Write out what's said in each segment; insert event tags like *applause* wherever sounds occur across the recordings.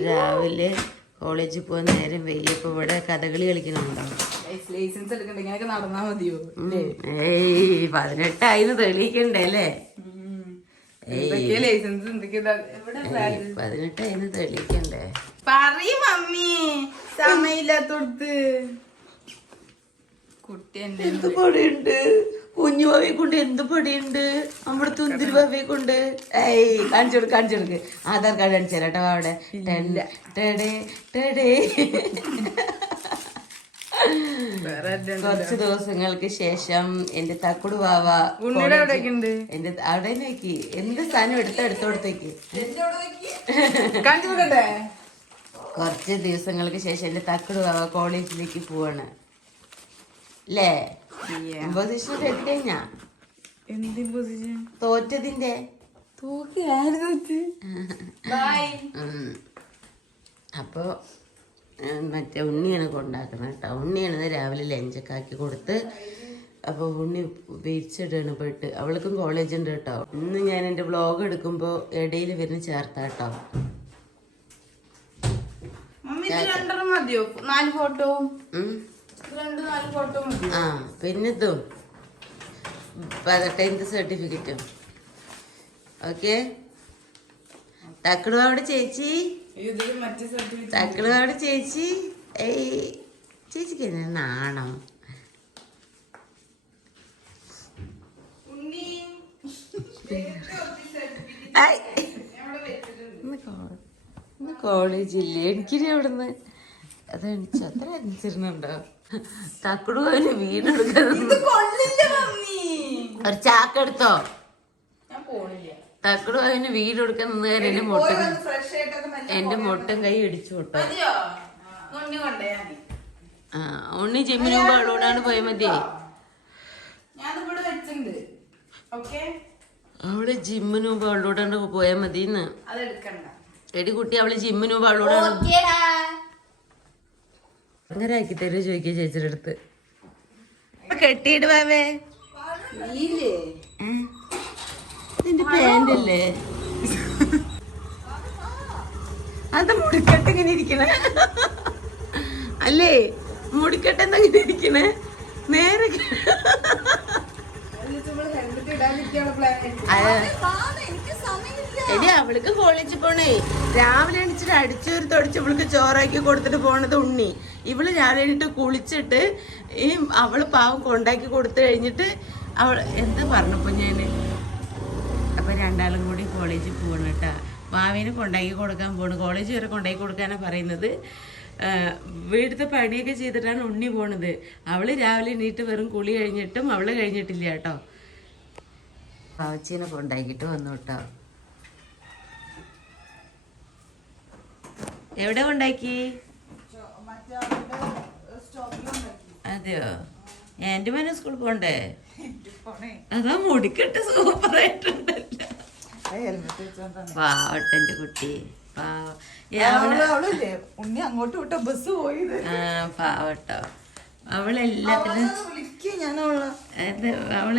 രാവിലെ കോളേജിൽ പോകാൻ നേരം വെയ്യപ്പോ ഇവിടെ കഥകളി കളിക്കണുണ്ടോ? ലൈസൻസ് എടുക്കണ്ട ഇങ്ങനെയൊക്കെ നടന്നാ മതിയോ? ഏയ് പതിനെട്ടായിരുന്നു തെളിയിക്കണ്ടേ അല്ലേ? പതിനെട്ടായിരുന്നു ലൈസൻസ്? പതിനെട്ടായിന്ന് തെളിയിക്കണ്ടേ? പറയും മമ്മി കുട്ടി എന്റെ പടിയുണ്ട് കുഞ്ഞു ഭാവിയെ കൊണ്ട് എന്ത് പടിയുണ്ട് നമ്മുടെ തുന്തിരി ഭാവിയെ കൊണ്ട് ഏയ് കാണിച്ചു കൊടുക്ക് കാണിച്ചു കൊടുക്ക്. ആധാർ കാർഡ് കാണിച്ചു തരാം കേട്ടോ അവിടെ. ടെടേ, ടെടേ. കുറച്ച് ദിവസങ്ങൾക്ക് ശേഷം എന്റെ തക്കുടു വാവ എന്റെ അവിടെ നോക്കി എന്ത് സാധനം എടുത്ത എടുത്തോടത്തേക്ക് കുറച്ച് ദിവസങ്ങൾക്ക് ശേഷം എന്റെ തക്കുടു വാവ കോളേജിലേക്ക് പോവാണ്. അല്ലേ പൊസിഷൻ എടുത്തു കഴിഞ്ഞാ? എന്ത് പൊസിഷൻ തോറ്റതിന്റെ. അപ്പോ മറ്റേ ഉണ്ണിയാണ് കൊണ്ടാക്കണം കേട്ടോ. ഉണ്ണിയാണ് രാവിലെ ലഞ്ചൊക്കെ ആക്കി കൊടുത്ത് അപ്പോൾ ഉണ്ണി വിരിച്ചിടാണ് പോയിട്ട്. അവൾക്കും കോളേജ് ഉണ്ട് കേട്ടോ. ഇന്ന് ഞാൻ എന്റെ വ്ളോഗ് എടുക്കുമ്പോൾ ഇടയിൽ വരുന്ന ചേർത്താ കേട്ടോ. മതിയോ? നാല് ഫോട്ടോ ആ പിന്നെ ഇതും. ടെൻത്ത് സർട്ടിഫിക്കറ്റും ഓക്കെ തക്കടുവാവിടെ ചേച്ചി. ഇതിൽ അവിടെ ചേച്ചി. ഏയ് ചേച്ചിക്ക് നാണം? കോളേജില്ലേ? എനിക്കിനി അവിടുന്ന് അതെണിച്ചു അത്ര അനുസരണുണ്ടോ തക്കുടുവാന് വീടെടുക്കുന്നത് ഒരു ചാക്കെടുത്തോ നിന്ന് കാര്യം എന്റെ മുട്ടും എന്റെ കൈ ഇടിച്ചു വിട്ടോ. ആ ഉണ്ണി ജിമ്മിന് മുമ്പ് അവളോടാണ് പോയ മതിയേ അവൾ ജിമ്മിന് മുമ്പ് അവളോടാണ് പോയാ മതിന്ന്. എടി കുട്ടി അവൾ ജിമ്മിന് മുമ്പ് അവളോടാണ് അങ്ങനെ ആക്കി തരുമോ ചോദിക്കുക ചേച്ചിയുടെ അടുത്ത്. കെട്ടിയിട്ട് പാന്റ് അല്ലേ അത് മുടിക്കെട്ട് ഇങ്ങനെ ഇരിക്കണേ. അല്ലേ? മുടിക്കെട്ട് എന്താ ഇങ്ങനെ ഇരിക്കണേ? നേരെ അത്. എടി അവൾക്ക് കോളേജിൽ പോണേ. രാവിലെ എണീച്ചിട്ട് അടിച്ചൊരു തുടച്ച് ഇവൾക്ക് ചോറാക്കി കൊടുത്തിട്ട് പോണത് ഉണ്ണി. ഇവൾ രാവിലെ എണീറ്റ് കുളിച്ചിട്ട് ഈ അവൾ പാവം കൊണ്ടാക്കി കൊടുത്തു കഴിഞ്ഞിട്ട് അവൾ എന്ത് പറഞ്ഞപ്പോ ഞാൻ അപ്പൊ രണ്ടാളും കൂടി കോളേജിൽ പോകണം കേട്ടാ. ഭാവിന് കൊണ്ടാക്കി കൊടുക്കാൻ പോണു. കോളേജ് വരെ കൊണ്ടാക്കി കൊടുക്കാനാ പറയുന്നത്. വീട്ടിലത്തെ പണിയൊക്കെ ചെയ്തിട്ടാണ് ഉണ്ണി പോണത്. അവൾ രാവിലെ എണീറ്റ് വെറും കുളി കഴിഞ്ഞിട്ടും അവൾ കഴിഞ്ഞിട്ടില്ല കേട്ടോ. പാവച്ചീനെ കൊണ്ടാക്കിയിട്ട് വന്നു കേട്ടോ. എവിടെ കൊണ്ടാക്കി? അതെയോ? എന്റെ മോനെ സ്കൂളിൽ പോണ്ടേ? അതാ മുടിക്കെട്ട് സൂപ്പർ ആയിട്ടുണ്ടല്ലോ പാവട്ടെ എന്റെ കുട്ടി. പാവ. പാവട്ടോ. അവളെല്ലാത്തിനും അത് അവൾ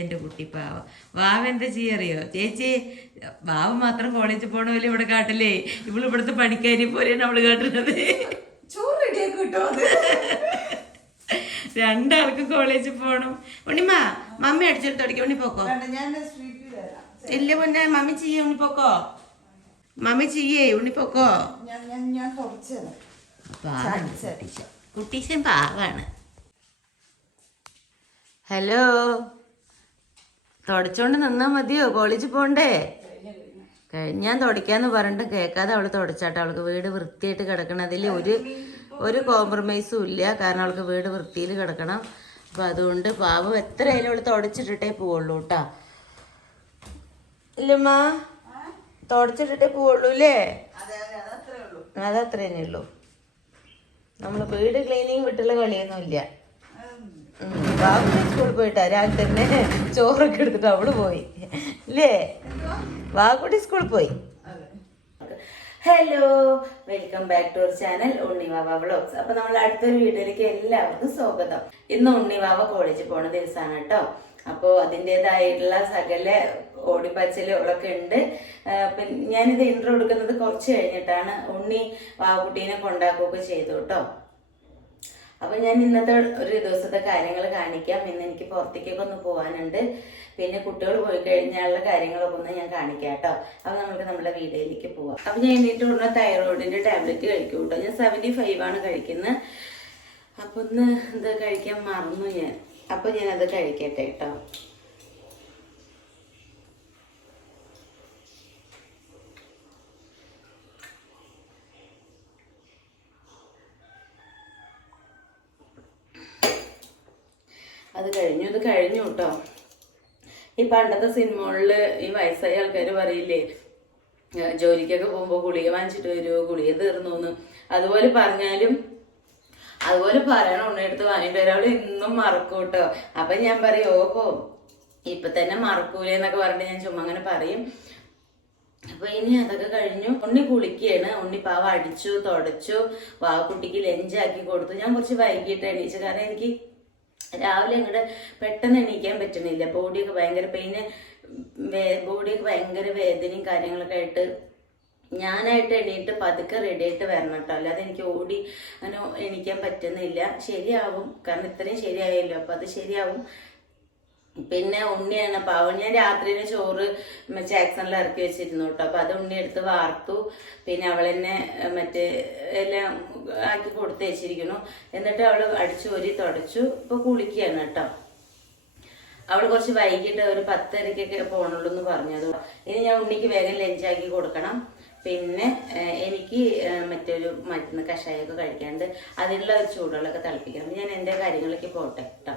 എന്റെ കുട്ടി പാവ. വാവ എന്താ ചെയ്യറിയോ? ചേച്ചി വാവ മാത്രം കോളേജിൽ പോണ പോലെ ഇവിടെ കാട്ടില്ലേ? ഇവൾ ഇവിടുത്തെ പണിക്കാരി പോലെയാണ് അവൾ കാട്ടുന്നത്. രണ്ടാൾക്കും കോളേജിൽ പോണം. ഉണ്ണിമ്മ മമ്മി അടിച്ചിട്ട് തുടക്കി. ഉണ്ണി പോക്കോ? ഇല്ല പൊന്നെ മമ്മി ചെയ്യേ ഉണ്ണി പോക്കോ? മമ്മി ചെയ്യേ ഉണ്ണി പോക്കോ? കുട്ടീശൻ പാവാണ്. ഹലോ. തുടച്ചോണ്ട് നിന്നാ മതിയോ? കോളേജിൽ പോണ്ടേ? കഴിഞ്ഞാൻ ഞാൻ തുടയ്ക്കാന്ന് പറഞ്ഞിട്ട് കേൾക്കാതെ അവൾ തുടച്ചാട്ടെ. അവൾക്ക് വീട് വൃത്തിയായിട്ട് കിടക്കണം. അതിൽ ഒരു ഒരു കോംപ്രമൈസും ഇല്ല. കാരണം അവൾക്ക് വീട് വൃത്തിയിൽ കിടക്കണം. അപ്പൊ അതുകൊണ്ട് പാവം എത്രയായാലും അവൾ തുടച്ചിട്ടിട്ടേ പോവുള്ളൂ കേട്ടാ ഇല്ലമ്മ തുടച്ചിട്ടിട്ടേ പോവുള്ളൂ അല്ലേ അതത്രേ ഉള്ളൂ. നമ്മൾ വീട് ക്ലീനിങ് വിട്ടുള്ള കളിയൊന്നും ഇല്ല ബാബു സ്കൂളിൽ പോയിട്ടാ രാവിലെ തന്നെ ചോറൊക്കെ എടുത്തിട്ട് അവൾ പോയി. അല്ലേ വാക്കുട്ടി സ്കൂളിൽ പോയി. Hello welcome back to our channel Unnivava vlogs അപ്പൊ നമ്മൾ അടുത്തൊരു വീഡിയോയിലേക്ക് എല്ലാവർക്കും സ്വാഗതം. ഇന്ന് ഉണ്ണിവാവ കോളേജിൽ പോണ ദിവസമാണ് കേട്ടോ. അപ്പോൾ അതിന്റെതായിട്ടുള്ള സകല ഓടിപ്പച്ചലുകളൊക്കെ ഉണ്ട്. ഞാനിത് ഇൻട്രോ എടുക്കുന്നത് കുറച്ച് കഴിഞ്ഞിട്ടാണ് ഉണ്ണി വാവുട്ടീനെ കൊണ്ടാക്കുകയൊക്കെ ചെയ്തു കേട്ടോ. അപ്പൊ ഞാൻ ഇന്നത്തെ ഒരു ദിവസത്തെ കാര്യങ്ങൾ കാണിക്കാം. ഇന്ന് എനിക്ക് പുറത്തേക്കൊക്കെ ഒന്ന് പോകാനുണ്ട് പിന്നെ കുട്ടികൾ പോയി കഴിഞ്ഞാലുള്ള കാര്യങ്ങളൊക്കെ ഒന്ന് ഞാൻ കാണിക്കാം കേട്ടോ. അപ്പൊ നമുക്ക് നമ്മുടെ വീഡിയോയിലേക്ക് പോവാം. അപ്പൊ ഞാൻ എന്നിട്ട് ഉടനെ തൈറോയിഡിന്റെ ടാബ്ലറ്റ് കഴിക്കും കേട്ടോ. ഞാൻ സെവന്റി ഫൈവ് ആണ് കഴിക്കുന്നത് അപ്പൊ ഒന്ന് ഇത് കഴിക്കാൻ മറന്നു ഞാൻ. അപ്പൊ ഞാനത് കഴിക്കട്ടെ കേട്ടോ അത് കഴിഞ്ഞു അത് കഴിഞ്ഞു കേട്ടോ ഈ പണ്ടത്തെ സിനിമകളിൽ ഈ വയസ്സായ ആൾക്കാർ പറയില്ലേ ജോലിക്കൊക്കെ പോകുമ്പോൾ ഗുളിക വാങ്ങിച്ചിട്ട് വരുമോ ഗുളിക തീർന്നു എന്ന്. അതുപോലെ പറഞ്ഞാലും അതുപോലെ പറയണം ഉണ്ണെടുത്ത് വാങ്ങിയിട്ട് അവൾ ഇന്നും മറക്കും കേട്ടോ. അപ്പൊ ഞാൻ പറയും ഓഹോ ഇപ്പൊ തന്നെ മറക്കൂലെന്നൊക്കെ പറഞ്ഞിട്ട് ഞാൻ ചുമ്മാ അങ്ങനെ പറയും. അപ്പൊ ഇനി അതൊക്കെ കഴിഞ്ഞു. ഉണ്ണി കുളിക്കുകയാണ് ഉണ്ണി പാവ അടിച്ചു തുടച്ചു വാവക്കുട്ടിക്ക് ലഞ്ചാക്കി കൊടുത്തു. ഞാൻ കുറച്ച് വൈകിട്ട് എണീച്ചു. കാരണം എനിക്ക് രാവിലെ ഇങ്ങോട്ട് പെട്ടെന്ന് എണീക്കാൻ പറ്റുന്നില്ല. ബോഡിയൊക്കെ ഭയങ്കര പെയിന് ബോഡിയൊക്കെ ഭയങ്കര വേദനയും കാര്യങ്ങളൊക്കെ ആയിട്ട് ഞാനായിട്ട് എണീറ്റ് പതുക്കെ റെഡി ആയിട്ട് വരണം കേട്ടോ അല്ലാതെ എനിക്ക് ഓടി അങ്ങനെ എണീക്കാൻ പറ്റുന്നില്ല. ശരിയാവും. കാരണം ഇത്രയും ശരിയായല്ലോ. അപ്പൊ അത് ശരിയാവും. പിന്നെ ഉണ്ണിയാണ്. പാവം ഞാൻ രാത്രിയിൽ ചോറ് ജാക്സണിൽ ഇറക്കി വെച്ചിരുന്നു കേട്ടോ. അപ്പൊ അത് ഉണ്ണി എടുത്ത് വാർത്തു. പിന്നെ അവൾ തന്നെ മറ്റേ എല്ലാം ആക്കി കൊടുത്തു വെച്ചിരിക്കുന്നു. എന്നിട്ട് അവൾ അടിച്ചു ഒരു തുടച്ചു. ഇപ്പൊ കുളിക്കുകയാണ് കേട്ടോ. അവൾ കുറച്ച് വൈകിട്ട് ഒരു പത്തരക്കൊക്കെ പോകണുള്ളൂ എന്ന് പറഞ്ഞത് ഇനി ഞാൻ ഉണ്ണിക്ക് വേഗം ലഞ്ചാക്കി കൊടുക്കണം. പിന്നെ എനിക്ക് മറ്റേ മറ്റൊരു മരുന്ന് കഷായമൊക്കെ കഴിക്കാണ്ട് അതിനുള്ള ചൂടുകളൊക്കെ തിളപ്പിക്കണം. ഞാൻ എന്റെ കാര്യങ്ങളൊക്കെ പോട്ടെ കേട്ടോ.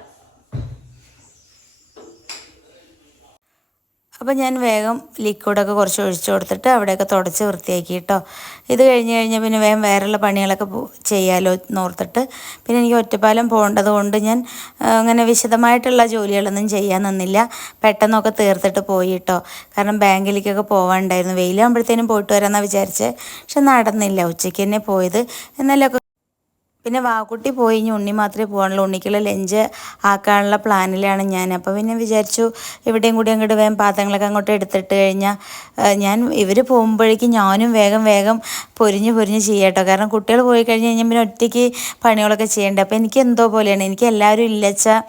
അപ്പോൾ ഞാൻ വേഗം ലിക്വിഡൊക്കെ കുറച്ച് ഒഴിച്ചു കൊടുത്തിട്ട് അവിടെയൊക്കെ തുടച്ച് വൃത്തിയാക്കി കേട്ടോ ഇത് കഴിഞ്ഞ് കഴിഞ്ഞാൽ പിന്നെ വേഗം വേറെയുള്ള പണികളൊക്കെ ചെയ്യാമല്ലോ ചെയ്യാലോ എന്നോർത്തിട്ട് പിന്നെ എനിക്ക് ഒറ്റപ്പാലം പോകേണ്ടത് കൊണ്ട് ഞാൻ അങ്ങനെ വിശദമായിട്ടുള്ള ജോലികളൊന്നും ചെയ്യാൻ നിന്നില്ല. പെട്ടെന്നൊക്കെ തീർത്തിട്ട് പോയി കേട്ടോ കാരണം ബാങ്കിലേക്കൊക്കെ പോകാനുണ്ടായിരുന്നു വെയിലാകുമ്പോഴത്തേനും പോയിട്ട് വരാമെന്നാണ് വിചാരിച്ചത് പക്ഷെ നടന്നില്ല. ഉച്ചയ്ക്ക് തന്നെ പോയത്. എന്നാലൊക്കെ പിന്നെ വാക്കുട്ടി പോയി ഇനി ഉണ്ണി മാത്രമേ പോകാനുള്ളൂ ഉണ്ണിക്കുള്ള ലഞ്ച് ആക്കാനുള്ള പ്ലാനിലാണ് ഞാൻ. അപ്പോൾ പിന്നെ വിചാരിച്ചു ഇവിടെയും കൂടി അങ്ങോട്ട് വേഗം പാത്രങ്ങളൊക്കെ അങ്ങോട്ട് എടുത്തിട്ട് കഴിഞ്ഞാൽ ഞാൻ ഇവർ പോകുമ്പോഴേക്കും ഞാനും വേഗം വേഗം പൊരിഞ്ഞ് പൊരിഞ്ഞ് ചെയ്യട്ടോ. കാരണം കുട്ടികൾ പോയി കഴിഞ്ഞ് കഴിഞ്ഞാൽ പിന്നെ ഒറ്റയ്ക്ക് പണികളൊക്കെ ചെയ്യേണ്ടത് അപ്പോൾ എനിക്ക് എന്തോ പോലെയാണ്. എനിക്ക് എല്ലാവരും ഇല്ലച്ചാൽ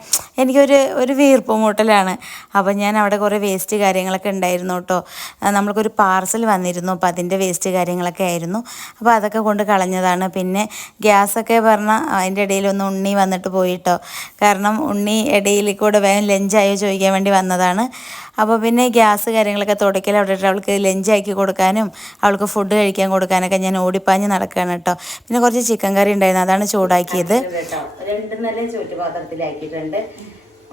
എനിക്കൊരു ഒരു വീർപ്പ് മൂട്ടലാണ്. അപ്പോൾ ഞാൻ അവിടെ കുറേ വേസ്റ്റ് കാര്യങ്ങളൊക്കെ ഉണ്ടായിരുന്നു കേട്ടോ. നമ്മൾക്കൊരു പാർസൽ വന്നിരുന്നു. അപ്പോൾ അതിന്റെ വേസ്റ്റ് കാര്യങ്ങളൊക്കെ ആയിരുന്നു. അപ്പോൾ അതൊക്കെ കൊണ്ട് കളഞ്ഞതാണ്. പിന്നെ ഗ്യാസൊക്കെ പറഞ്ഞാൽ അതിന്റെ ഇടയിലൊന്ന് ഉണ്ണി വന്നിട്ട് പോയിട്ടോ. കാരണം ഉണ്ണി ഇടയിൽ കൂടെ വേഗം ലഞ്ചായോ ചോദിക്കാൻ വേണ്ടി വന്നതാണ്. അപ്പോൾ പിന്നെ ഗ്യാസ് കാര്യങ്ങളൊക്കെ തുടക്കൽ അവിടെ അവൾക്ക് ലഞ്ചാക്കി കൊടുക്കാനും അവൾക്ക് ഫുഡ് കഴിക്കാൻ കൊടുക്കാനൊക്കെ ഞാൻ ഓടിപ്പാഞ്ഞ് നടക്കുകയാണ് കേട്ടോ. പിന്നെ കുറച്ച് ചിക്കൻ കറി ഉണ്ടായിരുന്നു അതാണ് ചൂടാക്കിയത്. രണ്ട് നില ചുറ്റുപാത്രത്തിലാക്കിയിട്ടുണ്ട്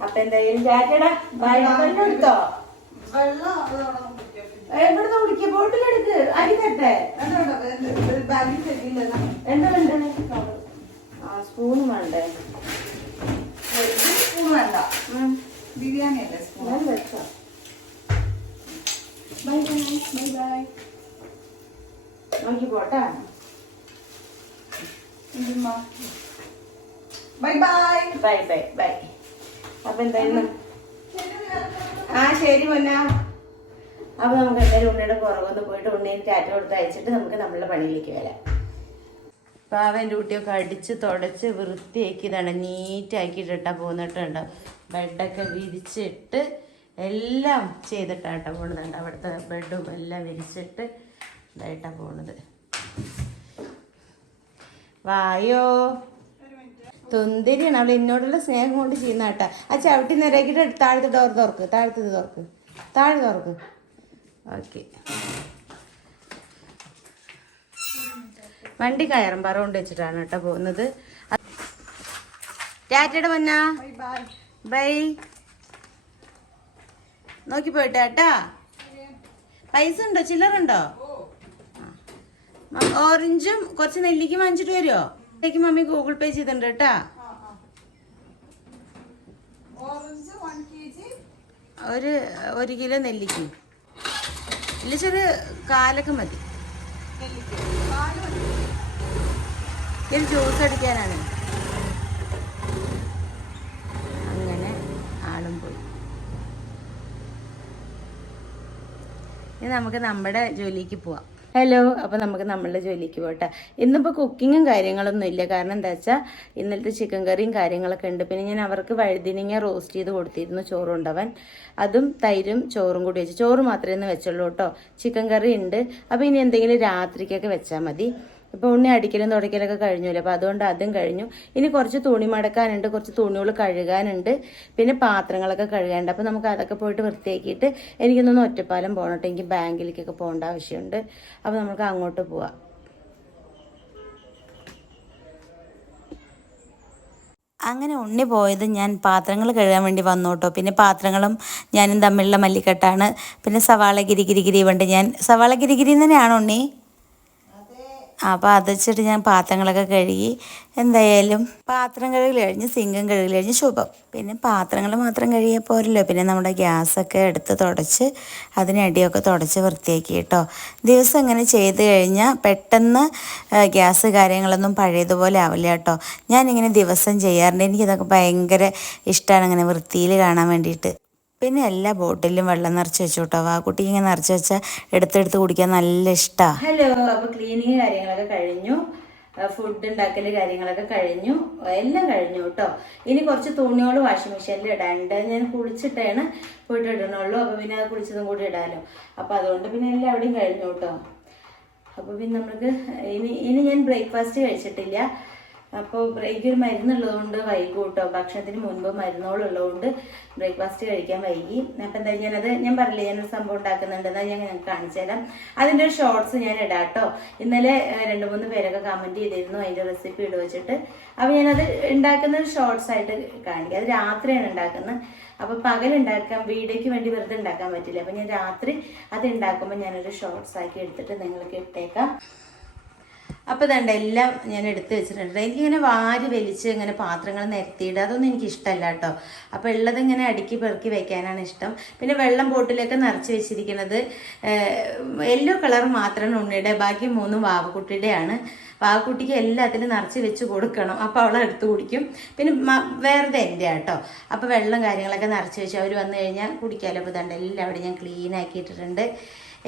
അപ്പൊ എന്തായാലും ചാറ്റടാ വെള്ളം എടുത്തോ? വെള്ളം അതോടൊപ്പം കുടിക്കാം. എവിടുന്ന് കുടിക്കുക ബോട്ടിലെടുക്ക് അരി തട്ടെ. വേണ്ട, സ്പൂൺ വേണ്ടേ? സ്പൂൺ വേണ്ട. ബിരിയാണി അല്ലേ സ്പൂൺ വെച്ചോ. ബൈ ബൈ ബൈ ബൈ നോക്കി പോട്ടാ. Bye bye bye bye bye അപ്പൊ എന്തായിരുന്നു? ആ ശരി പൊന്ന. അപ്പൊ നമുക്ക് എന്തായാലും ഉണ്ണിയുടെ പുറകൊന്ന് പോയിട്ട് ഉണ്ണിയും ടാറ്റ കൊടുത്ത് അയച്ചിട്ട് നമുക്ക് നമ്മളുടെ പണിയിലേക്ക് വരാം. പാവന്റെ കുട്ടിയൊക്കെ അടിച്ച് തുടച്ച് വൃത്തിയാക്കിയതാണ് നീറ്റാക്കിയിട്ടാ പോകുന്നിട്ടുണ്ട് ബെഡൊക്കെ വിരിച്ചിട്ട് എല്ലാം ചെയ്തിട്ടാട്ടോ പോകുന്നുണ്ട് അവിടുത്തെ ബെഡും എല്ലാം വിരിച്ചിട്ട് ഇതായിട്ടാ പോണത് വായോ? തുന്തിരിയാണ് അവൾ എന്നോടുള്ള സ്നേഹം കൊണ്ട് ചെയ്യുന്ന കേട്ടാ. ആ ചവിട്ടി നിരക്കിട്ട് താഴത്തെ ഡോർ തുറക്ക് താഴത്തത് തുറക്ക് താഴെ തുറക്ക്. ഓക്കെ. വണ്ടി കയറും. കൊണ്ട് വെച്ചിട്ടാണ് കേട്ടോ പോകുന്നത്. ടാറ്റയുടെ പൊന്ന? ബൈ നോക്കി പോയിട്ട് കേട്ടാ പൈസ ഉണ്ടോ? ചില്ലറുണ്ടോ ഉണ്ടോ? ഓറഞ്ചും കുറച്ച് നെല്ലിക്ക് വാങ്ങിച്ചിട്ട് വരുമോ നെല്ലിക്ക് മമ്മി ഗൂഗിൾ പേ ചെയ്തിട്ടുണ്ട് കേട്ടാ. ഒരു ഒരു കിലോ നെല്ലിക്ക് ഇല്ല ചെറിയ കാലൊക്കെ മതി. ഒരിക്കലും ജ്യൂസ് അടിക്കാനാണ്. അങ്ങനെ ആളും പോയി. ഇനി നമുക്ക് നമ്മുടെ ജോലിക്ക് പോവാം. ഹലോ അപ്പോൾ നമുക്ക് നമ്മളുടെ ജോലിക്ക് പോട്ടെ. ഇന്നിപ്പോൾ കുക്കിങ്ങും കാര്യങ്ങളൊന്നും ഇല്ല. കാരണം എന്താ വെച്ചാൽ ഇന്നലത്തെ ചിക്കൻ കറിയും കാര്യങ്ങളൊക്കെ ഉണ്ട്. പിന്നെ ഞാൻ അവർക്ക് വഴുതിനിങ്ങ റോസ്റ്റ് ചെയ്ത് കൊടുത്തിരുന്നു ചോറുണ്ടവൻ. അതും തൈരും ചോറും കൂടി വെച്ചു. ചോറ് മാത്രമേ ഇന്ന് വെച്ചുള്ളൂ കേട്ടോ. ചിക്കൻ കറി ഉണ്ട്. അപ്പോൾ ഇനി എന്തെങ്കിലും രാത്രിക്കൊക്കെ വെച്ചാൽ മതി. ഇപ്പോൾ ഉണ്ണി അടിക്കലും തുടയ്ക്കലൊക്കെ കഴിഞ്ഞില്ല അപ്പോൾ അതുകൊണ്ട് അതും കഴിഞ്ഞു. ഇനി കുറച്ച് തുണി മടക്കാനുണ്ട് കുറച്ച് തുണികൾ കഴുകാനുണ്ട് പിന്നെ പാത്രങ്ങളൊക്കെ കഴുകാനുണ്ട്. അപ്പോൾ നമുക്ക് അതൊക്കെ പോയിട്ട് വൃത്തിയാക്കിയിട്ട് എനിക്കൊന്നൊന്ന് ഒറ്റപ്പാലം പോകണം കേട്ടോ. എനിക്ക് ബാങ്കിലേക്കൊക്കെ പോകേണ്ട ആവശ്യമുണ്ട്. അപ്പോൾ നമുക്ക് അങ്ങോട്ട് പോവാം. അങ്ങനെ ഉണ്ണി പോയത് ഞാൻ പാത്രങ്ങൾ കഴുകാൻ വേണ്ടി വന്നു കേട്ടോ. പിന്നെ പാത്രങ്ങളും ഞാനും തമ്മിലുള്ള മല്ലിക്കെട്ടാണ്. പിന്നെ സവാള ഗിരി ഗിരി ഞാൻ സവാള ഗിരി ഗിരി തന്നെയാണോ ഉണ്ണി? അപ്പോൾ അത് വെച്ചിട്ട് ഞാൻ പാത്രങ്ങളൊക്കെ കഴുകി എന്തായാലും പാത്രം കഴുകി കഴിഞ്ഞ് സിങ്കും കഴുകി കഴിഞ്ഞ് ശുഭം. പിന്നെ പാത്രങ്ങൾ മാത്രം കഴുകിയാൽ പോരല്ലോ. പിന്നെ നമ്മുടെ ഗ്യാസൊക്കെ എടുത്ത് തുടച്ച് അതിനടിയൊക്കെ തുടച്ച് വൃത്തിയാക്കി കേട്ടോ. ദിവസം ഇങ്ങനെ ചെയ്ത് കഴിഞ്ഞാൽ പെട്ടെന്ന് ഗ്യാസ് കാര്യങ്ങളൊന്നും പഴയതുപോലെ ആവില്ല കേട്ടോ. ഞാനിങ്ങനെ ദിവസം ചെയ്യാറുണ്ട്. എനിക്കിതൊക്കെ ഭയങ്കര ഇഷ്ടമാണ് ഇങ്ങനെ വൃത്തിയിൽ കാണാൻ വേണ്ടിയിട്ട്. പിന്നെ എല്ലാ ബോട്ടിലും വെള്ളം നിറച്ച് വെച്ചു കേട്ടോ ആ കുട്ടി ഇങ്ങനെ നിറച്ച് വെച്ചാൽ എടുത്തെടുത്ത് കുടിക്കാൻ നല്ല ഇഷ്ടമാണ് ഹലോ അപ്പോൾ ക്ലീനിങ് കാര്യങ്ങളൊക്കെ കഴിഞ്ഞു. ഫുഡ് ഉണ്ടാക്കൽ കാര്യങ്ങളൊക്കെ കഴിഞ്ഞു. എല്ലാം കഴിഞ്ഞു കേട്ടോ ഇനി കുറച്ച് തുണികൾ വാഷിംഗ് മെഷീനിൽ ഇടാനുണ്ട് ഞാൻ കുളിച്ചിട്ടാണ് പോയിട്ട് ഇടണുള്ളൂ. അപ്പോൾ പിന്നെ അത് കുളിച്ചതും കൂടി ഇടാമല്ലോ അപ്പോൾ അതുകൊണ്ട് പിന്നെ എല്ലാം അവിടെയും കഴിഞ്ഞു കേട്ടോ അപ്പോൾ പിന്നെ നമുക്ക് ഇനി ഇനി ഞാൻ ബ്രേക്ക്ഫാസ്റ്റ് കഴിച്ചിട്ടില്ല. അപ്പോൾ ബ്രേക്ക് ഒരു മരുന്നുള്ളതുകൊണ്ട് വൈകും കേട്ടോ ഭക്ഷണത്തിന് മുൻപ് മരുന്നുകളുള്ളതുകൊണ്ട് ബ്രേക്ക്ഫാസ്റ്റ് കഴിക്കാൻ വൈകി. അപ്പം എന്താ ഞാനത് ഞാൻ പറഞ്ഞില്ലേ ഞാനൊരു സംഭവം ഉണ്ടാക്കുന്നുണ്ട്. എന്നാൽ ഞാൻ ഞങ്ങൾക്ക് കാണിച്ചു തരാം. അതിന്റെ ഒരു ഷോർട്സ് ഞാൻ ഇടാം കേട്ടോ ഇന്നലെ രണ്ട് മൂന്ന് പേരൊക്കെ കമന്റ് ചെയ്തിരുന്നു. അതിന്റെ റെസിപ്പി ഇട്ട് വെച്ചിട്ട്. അപ്പോൾ ഞാനത് ഉണ്ടാക്കുന്നത് ഷോർട്സ് ആയിട്ട് കാണിക്കുക അത് രാത്രിയാണ് ഉണ്ടാക്കുന്നത്. അപ്പോൾ പകൽ ഉണ്ടാക്കാൻ വീഡിയോയ്ക്ക് വേണ്ടി വെറുതെ ഉണ്ടാക്കാൻ പറ്റില്ല. അപ്പോൾ ഞാൻ രാത്രി അത് ഉണ്ടാക്കുമ്പോൾ ഞാനൊരു ഷോർട്സ് ആക്കി എടുത്തിട്ട് നിങ്ങൾക്ക് ഇട്ടേക്കാം അപ്പോൾ ഇതുണ്ട് എല്ലാം ഞാൻ എടുത്ത് വെച്ചിട്ടുണ്ട്. എനിക്കിങ്ങനെ വാരി വലിച്ച് ഇങ്ങനെ പാത്രങ്ങൾ നിരത്തിയിടുക അതൊന്നും എനിക്ക് ഇഷ്ടമല്ല കേട്ടോ. അപ്പോൾ ഉള്ളത് ഇങ്ങനെ അടുക്കി പെറുക്കി വെക്കാനാണ് ഇഷ്ടം. പിന്നെ വെള്ളം ബോട്ടിലൊക്കെ നിറച്ച് വെച്ചിരിക്കുന്നത് യെല്ലോ കളർ മാത്രമാണ് ഉണ്ണിയുടെ ബാക്കി മൂന്നും വാവക്കുട്ടിയുടെയാണ്. വാവക്കുട്ടിക്ക് എല്ലാത്തിനും നിറച്ച് വെച്ച് കൊടുക്കണം. അപ്പോൾ അവളെ എടുത്ത് കുടിക്കും. പിന്നെ വേറെ എന്റെ കേട്ടോ അപ്പോൾ വെള്ളം കാര്യങ്ങളൊക്കെ നിറച്ച് വെച്ച് അവർ വന്നു കഴിഞ്ഞാൽ കുടിക്കാമല്ലോ അപ്പോൾ ഇതുണ്ട് എല്ലാം അവിടെ ഞാൻ ക്ലീൻ ആക്കിയിട്ടിട്ടുണ്ട്.